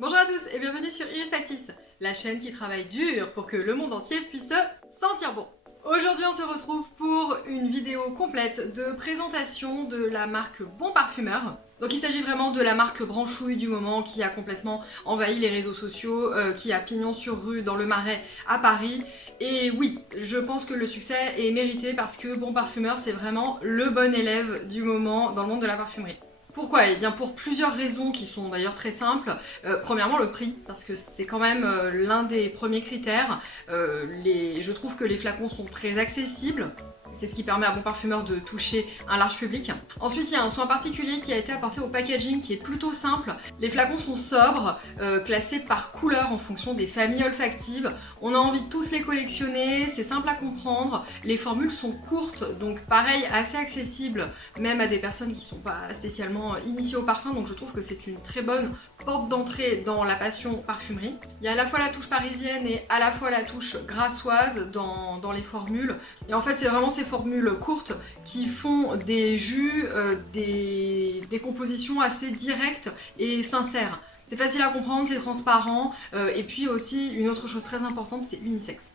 Bonjour à tous et bienvenue sur Iris Factice, la chaîne qui travaille dur pour que le monde entier puisse se sentir bon. Aujourd'hui on se retrouve pour une vidéo complète de présentation de la marque Bon Parfumeur. Donc il s'agit vraiment de la marque branchouille du moment qui a complètement envahi les réseaux sociaux, qui a pignon sur rue dans le Marais à Paris. Et oui, je pense que le succès est mérité parce que Bon Parfumeur c'est vraiment le bon élève du moment dans le monde de la parfumerie. Pourquoi? Eh bien pour plusieurs raisons qui sont d'ailleurs très simples. Premièrement le prix, parce que c'est quand même l'un des premiers critères. Je trouve que les flacons sont très accessibles. C'est ce qui permet à Bon Parfumeur de toucher un large public. Ensuite, il y a un soin particulier qui a été apporté au packaging qui est plutôt simple. Les flacons sont sobres, classés par couleur en fonction des familles olfactives. On a envie de tous les collectionner, c'est simple à comprendre. Les formules sont courtes, donc pareil, assez accessibles, même à des personnes qui ne sont pas spécialement initiées au parfum. Donc je trouve que c'est une très bonne porte d'entrée dans la passion parfumerie. Il y a à la fois la touche parisienne et à la fois la touche grassoise dans les formules. Et en fait, c'est vraiment ces formules courtes qui font des jus, des compositions assez directes et sincères. C'est facile à comprendre, c'est transparent, et puis aussi une autre chose très importante, c'est unisexe.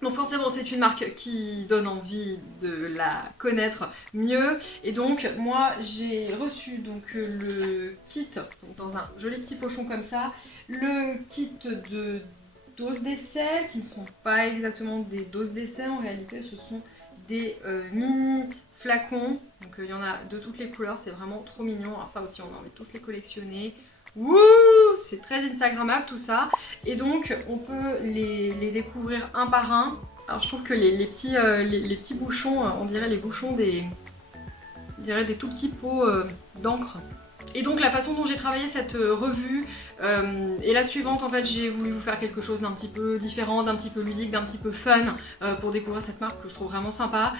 Donc forcément c'est une marque qui donne envie de la connaître mieux, et donc moi j'ai reçu donc le kit, donc dans un joli petit pochon comme ça, le kit de doses d'essai, qui ne sont pas exactement des doses d'essai, en réalité ce sont des mini flacons, donc il y en a de toutes les couleurs, c'est vraiment trop mignon. Alors ça aussi on a envie de tous les collectionner. Wouh, c'est très instagrammable tout ça, et donc on peut les découvrir un par un. Alors je trouve que les petits bouchons, on dirait les bouchons des tout petits pots d'encre. Et donc la façon dont j'ai travaillé cette revue est la suivante. En fait, j'ai voulu vous faire quelque chose d'un petit peu différent, d'un petit peu ludique, d'un petit peu fun pour découvrir cette marque que je trouve vraiment sympa.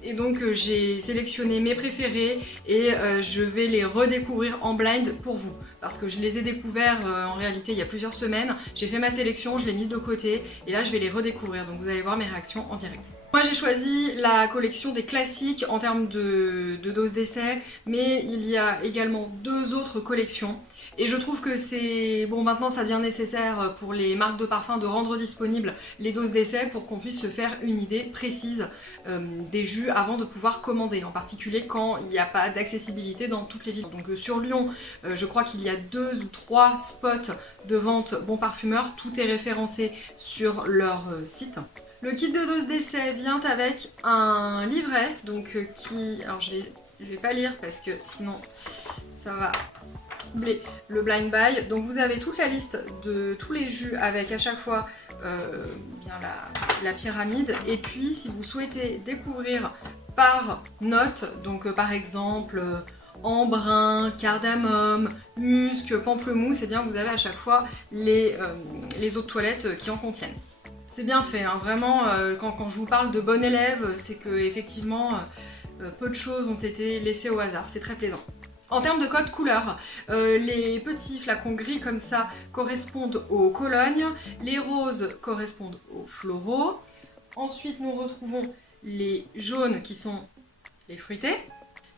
Et donc j'ai sélectionné mes préférés et je vais les redécouvrir en blind pour vous. Parce que je les ai découverts en réalité il y a plusieurs semaines. J'ai fait ma sélection, je l'ai mise de côté et là je vais les redécouvrir. Donc vous allez voir mes réactions en direct. Moi j'ai choisi la collection des classiques en termes de doses d'essai, mais il y a également deux autres collections. Et je trouve que c'est... Bon, maintenant ça devient nécessaire pour les marques de parfum de rendre disponibles les doses d'essai pour qu'on puisse se faire une idée précise des jus avant de pouvoir commander, en particulier quand il n'y a pas d'accessibilité dans toutes les villes. Donc sur Lyon, je crois qu'il y a 2 ou 3 spots de vente Bon Parfumeur, tout est référencé sur leur site. Le kit de dose d'essai vient avec un livret, donc qui... Alors je vais pas lire parce que sinon ça va troubler le blind buy. Donc vous avez toute la liste de tous les jus avec à chaque fois bien la pyramide. Et puis si vous souhaitez découvrir par note, donc par exemple embrun, cardamome, musc, pamplemousse, et bien vous avez à chaque fois les eaux de toilette qui en contiennent. C'est bien fait, hein, vraiment, quand je vous parle de bon élève, c'est que effectivement peu de choses ont été laissées au hasard, c'est très plaisant. En termes de code couleur, les petits flacons gris comme ça correspondent aux colognes, les roses correspondent aux floraux. Ensuite nous retrouvons les jaunes qui sont les fruités.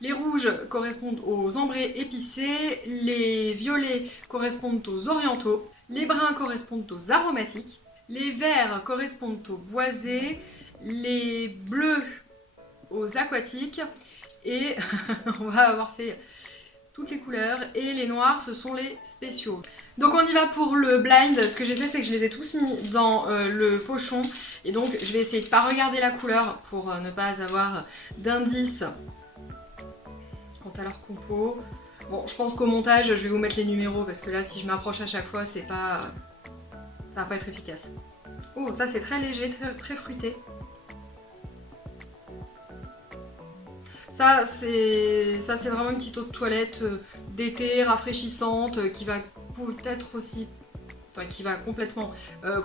Les rouges correspondent aux ambrés épicés, les violets correspondent aux orientaux, les bruns correspondent aux aromatiques, les verts correspondent aux boisés, les bleus aux aquatiques, et on va avoir fait toutes les couleurs, et les noirs ce sont les spéciaux. Donc on y va pour le blind. Ce que j'ai fait c'est que je les ai tous mis dans le pochon, et donc je vais essayer de pas regarder la couleur pour ne pas avoir d'indices quant à leur compo. Bon, je pense qu'au montage je vais vous mettre les numéros parce que là si je m'approche à chaque fois c'est pas... ça va pas être efficace. Oh, ça c'est très léger, très fruité. Ça c'est vraiment une petite eau de toilette d'été rafraîchissante qui va peut-être aussi, enfin qui va complètement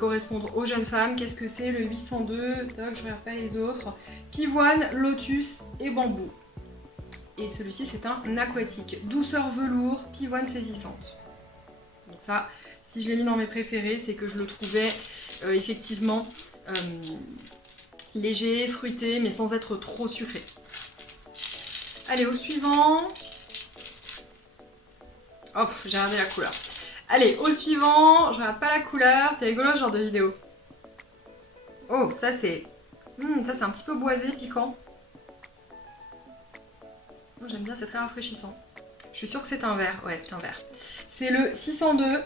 correspondre aux jeunes femmes. Qu'est-ce que c'est? Le 802, toc, je regarde pas les autres. Pivoine, lotus et bambou. Et celui-ci c'est un aquatique. Douceur velours, pivoine saisissante. Donc ça, si je l'ai mis dans mes préférés, c'est que je le trouvais effectivement léger, fruité, mais sans être trop sucré. Allez, au suivant. Hop, j'ai regardé la couleur. Allez, au suivant, je regarde pas la couleur, c'est rigolo ce genre de vidéo. Oh, ça c'est... ça c'est un petit peu boisé, piquant. Oh, j'aime bien, c'est très rafraîchissant. Je suis sûre que c'est un vert, ouais c'est un vert. C'est le 602,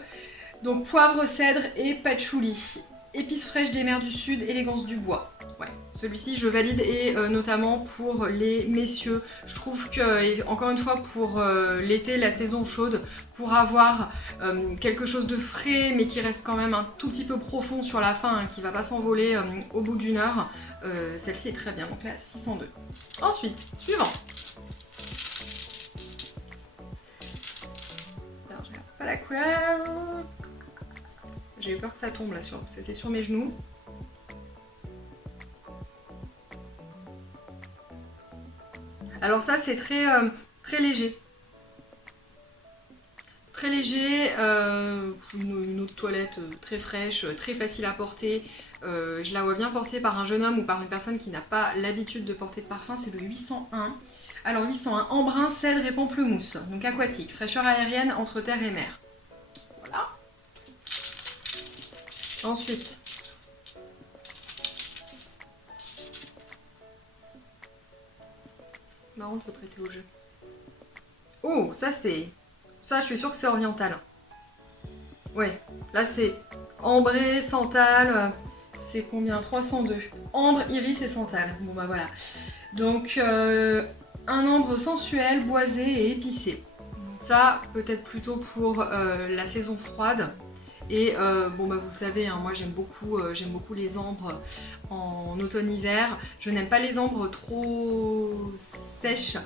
donc poivre, cèdre et patchouli. Épices fraîches des mers du Sud, élégance du bois. Ouais, celui-ci je valide et notamment pour les messieurs. Je trouve que, encore une fois, pour l'été, la saison chaude, pour avoir quelque chose de frais mais qui reste quand même un tout petit peu profond sur la fin, hein, qui va pas s'envoler au bout d'une heure, celle-ci est très bien, donc là 602. Ensuite, suivant. Alors, je regarde pas la couleur. J'ai eu peur que ça tombe là, parce que c'est sur mes genoux. Alors ça c'est très, très léger. Très léger, une eau de toilette très fraîche, très facile à porter. Je la vois bien portée par un jeune homme ou par une personne qui n'a pas l'habitude de porter de parfum, c'est le 801. Alors 801, embrun, cèdre et pamplemousse, donc aquatique, fraîcheur aérienne entre terre et mer. Voilà. Ensuite, marrant de se prêter au jeu. Oh, ça c'est... Ça, je suis sûre que c'est oriental. Ouais, là c'est ambré, santal, c'est combien? 302. Ambre, iris et santal. Bon bah voilà. Donc, un ambre sensuel, boisé et épicé. Donc ça, peut-être plutôt pour la saison froide. Et bon bah vous le savez, hein, moi j'aime beaucoup les ambres en automne-hiver. Je n'aime pas les ambres trop sèches.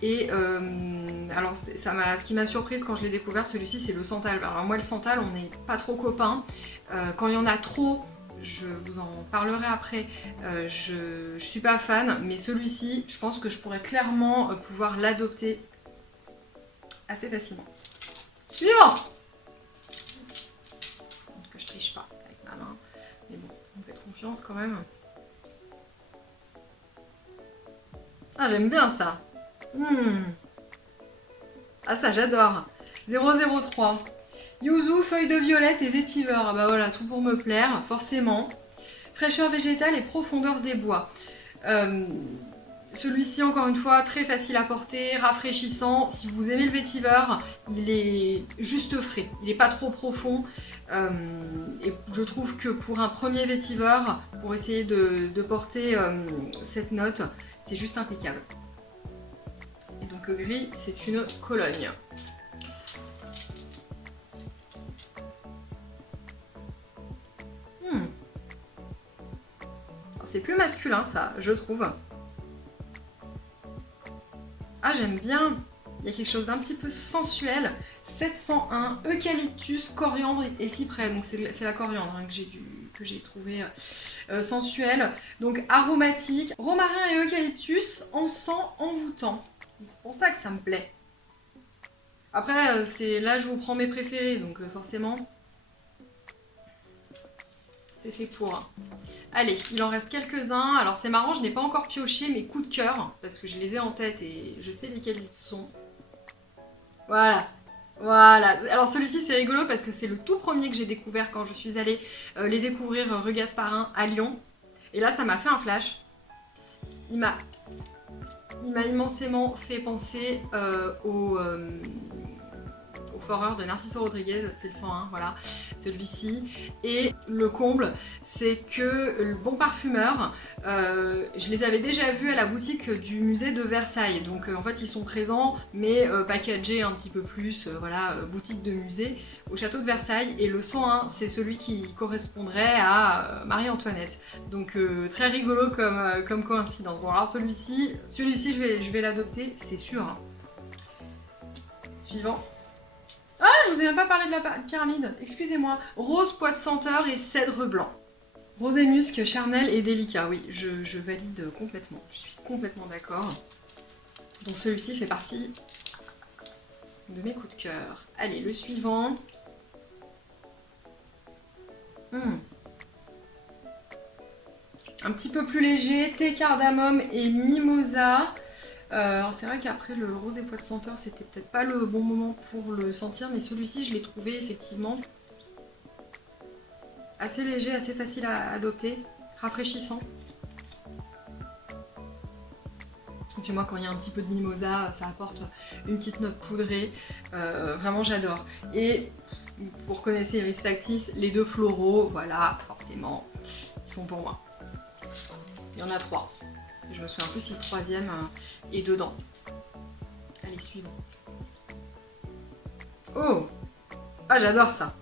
Et alors ce qui m'a surprise quand je l'ai découvert, celui-ci, c'est le santal. Alors moi le santal, on n'est pas trop copains. Quand il y en a trop, je vous en parlerai après, je suis pas fan. Mais celui-ci, je pense que je pourrais clairement pouvoir l'adopter assez facilement. Suivant! Je triche pas avec ma main, mais bon, vous me faites confiance quand même. Ah, j'aime bien ça. Ah ça, j'adore. 003. Yuzu, feuille de violette et vétiver. Ah bah voilà, tout pour me plaire, forcément. Fraîcheur végétale et profondeur des bois. Celui-ci, encore une fois, très facile à porter, rafraîchissant. Si vous aimez le vétiver, il est juste frais. Il n'est pas trop profond. Et je trouve que pour un premier vétiver, pour essayer de porter cette note, c'est juste impeccable. Et donc gris, c'est une Cologne. C'est plus masculin ça, je trouve. Ah, j'aime bien. Il y a quelque chose d'un petit peu sensuel. 701, eucalyptus, coriandre et cyprès. Donc c'est la coriandre hein, que j'ai trouvé sensuelle. Donc aromatique. Romarin et eucalyptus, encens envoûtant. C'est pour ça que ça me plaît. Après, là je vous prends mes préférés, donc forcément, c'est fait pour. Allez, il en reste quelques-uns. Alors c'est marrant, je n'ai pas encore pioché mes coups de cœur, parce que je les ai en tête et je sais lesquels ils sont. Voilà. Voilà. Alors celui-ci c'est rigolo parce que c'est le tout premier que j'ai découvert quand je suis allée les découvrir rue Gasparin à Lyon. Et là ça m'a fait un flash. Il m'a immensément fait penser au Forer de Narciso Rodriguez, c'est le 101, voilà, celui-ci. Et le comble, c'est que le Bon Parfumeur, je les avais déjà vus à la boutique du musée de Versailles. Donc en fait ils sont présents, mais packagés un petit peu plus, voilà, boutique de musée, au château de Versailles. Et le 101, c'est celui qui correspondrait à Marie-Antoinette. Donc très rigolo comme coïncidence. Bon alors celui-ci je vais l'adopter, c'est sûr. Hein. Suivant. Ah, je vous ai même pas parlé de la pyramide, excusez-moi. Rose, pois de senteur et cèdre blanc. Rose et musc, charnel et délicat, oui, je valide complètement. Je suis complètement d'accord. Donc celui-ci fait partie de mes coups de cœur. Allez, le suivant. Un petit peu plus léger, thé cardamome et mimosa. Alors c'est vrai qu'après le rose et pois de senteur, c'était peut-être pas le bon moment pour le sentir, mais celui-ci je l'ai trouvé effectivement assez léger, assez facile à adopter, rafraîchissant. Et puis moi quand il y a un petit peu de mimosa, ça apporte une petite note poudrée, vraiment j'adore. Et vous reconnaissez Iris Factis, les deux floraux, voilà, forcément, ils sont pour moi. Il y en a 3. Je me souviens plus si le 3e est dedans. Allez, suivant. Oh! Ah, j'adore ça!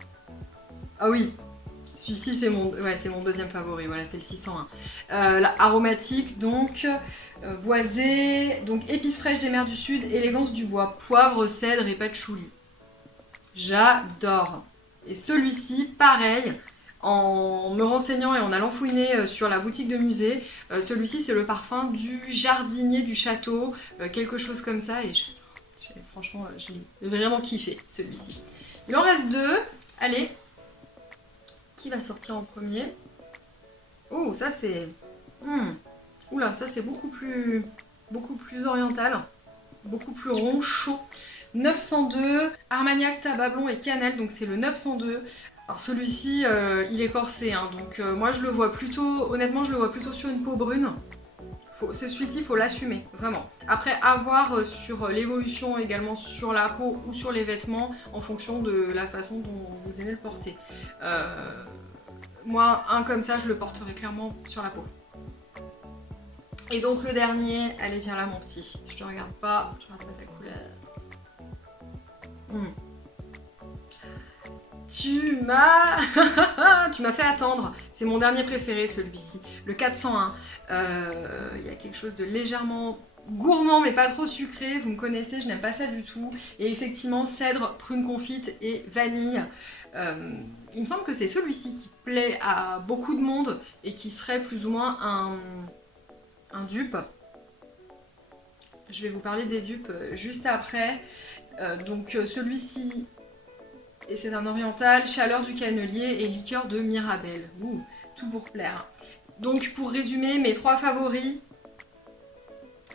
Ah oui! Celui-ci, c'est mon 2e favori. Voilà, c'est le 601. Aromatique, donc, boisé, donc épices fraîches des mers du Sud, élégance du bois, poivre, cèdre et patchouli. J'adore! Et celui-ci, pareil, en me renseignant et en allant fouiner sur la boutique de musée, celui-ci c'est le parfum du jardinier du château, quelque chose comme ça, et j'adore. Franchement, je l'ai vraiment kiffé celui-ci. Il en reste 2, allez, qui va sortir en premier? Oh, ça c'est... Oula, ça c'est beaucoup plus oriental, beaucoup plus rond, chaud. 902, Armagnac, tabac blanc et cannelle, donc c'est le 902. Alors celui-ci, il est corsé, hein, donc moi je le vois plutôt, honnêtement je le vois plutôt sur une peau brune. Celui-ci, il faut l'assumer, vraiment. Après, à voir sur l'évolution également sur la peau ou sur les vêtements, en fonction de la façon dont vous aimez le porter. Moi, un comme ça, je le porterai clairement sur la peau. Et donc le dernier, allez viens là mon petit, je te regarde pas ta couleur. Tu m'as fait attendre. C'est mon dernier préféré celui-ci, le 401. Il y a quelque chose de légèrement gourmand mais pas trop sucré. Vous me connaissez, je n'aime pas ça du tout. Et effectivement, cèdre, prune confite et vanille. Il me semble que c'est celui-ci qui plaît à beaucoup de monde et qui serait plus ou moins un dupe. Je vais vous parler des dupes juste après. Donc celui-ci, et c'est un oriental, chaleur du cannelier et liqueur de Mirabelle. Ouh, tout pour plaire. Donc pour résumer, mes 3 favoris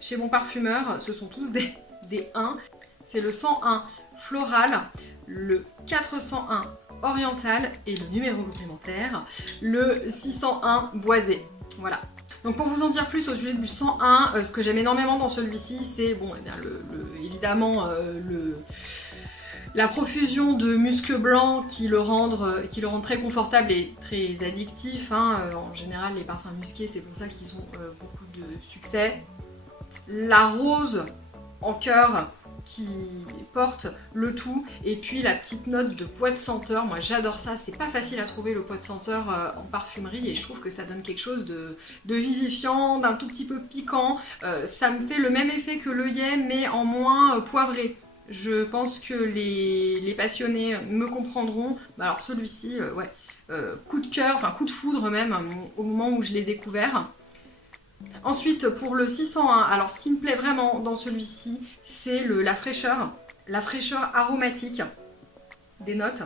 chez mon parfumeur, ce sont tous des 1. C'est le 101 floral, le 401 oriental et le numéro complémentaire, le 601 boisé. Voilà. Donc pour vous en dire plus au sujet du 101, ce que j'aime énormément dans celui-ci, c'est bon, eh bien, évidemment la profusion de musc blanc qui le rend très confortable et très addictif. Hein. En général, les parfums musqués, c'est pour ça qu'ils ont beaucoup de succès. La rose en cœur qui porte le tout, et puis la petite note de pois de senteur. Moi j'adore ça, c'est pas facile à trouver le pois de senteur en parfumerie, et je trouve que ça donne quelque chose de vivifiant, d'un tout petit peu piquant. Ça me fait le même effet que l'œillet mais en moins poivré. Je pense que les passionnés me comprendront. Alors celui-ci, ouais, coup de cœur, enfin coup de foudre même, au moment où je l'ai découvert. Ensuite, pour le 601, alors ce qui me plaît vraiment dans celui-ci, c'est la fraîcheur aromatique des notes.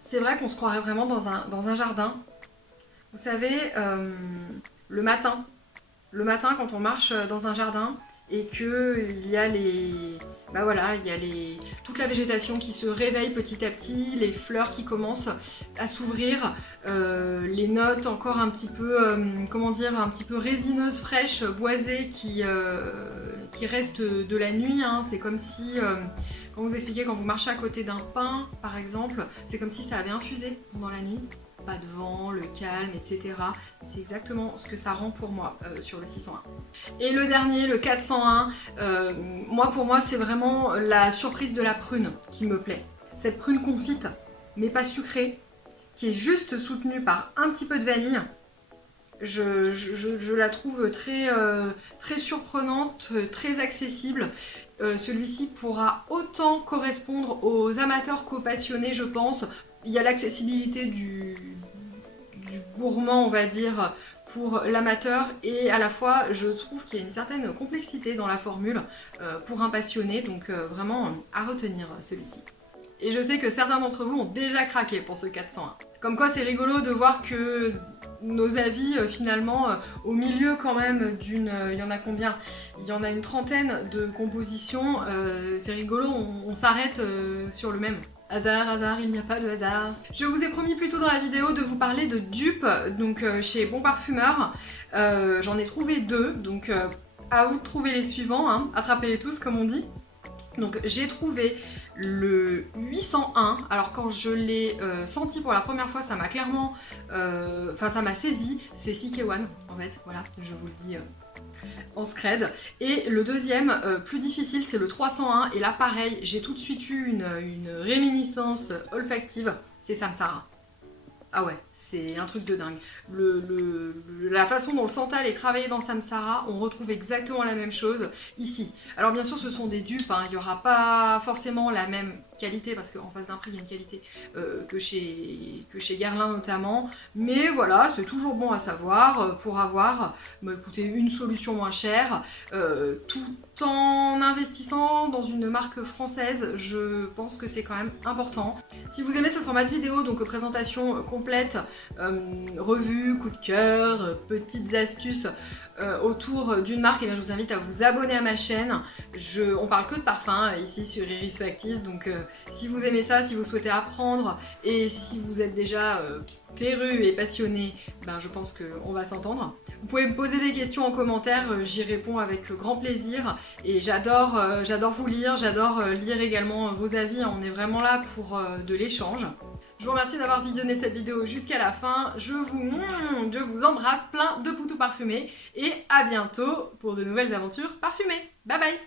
C'est vrai qu'on se croirait vraiment dans un jardin. Vous savez, le matin quand on marche dans un jardin et qu'il y a toute la végétation qui se réveille petit à petit, les fleurs qui commencent à s'ouvrir, les notes encore un petit peu, un petit peu résineuses, fraîches, boisées qui restent de la nuit. Hein. C'est comme si, quand vous expliquez, quand vous marchez à côté d'un pin, par exemple, c'est comme si ça avait infusé pendant la nuit. Pas de vent, le calme, etc. C'est exactement ce que ça rend pour moi sur le 601. Et le dernier, le 401, pour moi, c'est vraiment la surprise de la prune qui me plaît. Cette prune confite, mais pas sucrée, qui est juste soutenue par un petit peu de vanille. Je la trouve très, très surprenante, très accessible. Celui-ci pourra autant correspondre aux amateurs qu'aux passionnés, je pense. Il y a l'accessibilité du gourmand, on va dire, pour l'amateur, et à la fois, je trouve qu'il y a une certaine complexité dans la formule pour un passionné, donc vraiment à retenir celui-ci. Et je sais que certains d'entre vous ont déjà craqué pour ce 401. Comme quoi, c'est rigolo de voir que nos avis finalement au milieu quand même d'une... il y en a combien? Il y en a une trentaine de compositions, c'est rigolo, on s'arrête sur le même. Hasard, hasard, il n'y a pas de hasard. Je vous ai promis plus tôt dans la vidéo de vous parler de dupes, donc chez Bon Parfumeur. J'en ai trouvé 2, donc à vous de trouver les suivants, hein. Attrapez-les tous comme on dit. Donc j'ai trouvé le 801, alors quand je l'ai senti pour la première fois, ça m'a clairement... Enfin ça m'a saisi, c'est CK1 en fait, voilà, je vous le dis en scred. Et le deuxième, plus difficile, c'est le 301, et là pareil, j'ai tout de suite eu une réminiscence olfactive, c'est Samsara. Ah ouais, c'est un truc de dingue. La façon dont le santal est travaillé dans Samsara, on retrouve exactement la même chose ici. Alors bien sûr, ce sont des dupes, hein, il n'y aura pas forcément la même qualité, parce qu'en face d'un prix, il y a une qualité que chez Guerlain notamment. Mais voilà, c'est toujours bon à savoir pour avoir, écoutez, une solution moins chère, tout en investissant dans une marque française. Je pense que c'est quand même important. Si vous aimez ce format de vidéo, donc présentation complète, revue, coup de cœur, petites astuces autour d'une marque, et bien je vous invite à vous abonner à ma chaîne. On parle que de parfum ici sur Iris Factice, donc si vous aimez ça, si vous souhaitez apprendre, et si vous êtes déjà féru et passionné, ben je pense qu'on va s'entendre. Vous pouvez me poser des questions en commentaire, j'y réponds avec grand plaisir, et j'adore vous lire, j'adore lire également vos avis, on est vraiment là pour de l'échange. Je vous remercie d'avoir visionné cette vidéo jusqu'à la fin, je vous embrasse plein de poutous parfumés, et à bientôt pour de nouvelles aventures parfumées. Bye bye!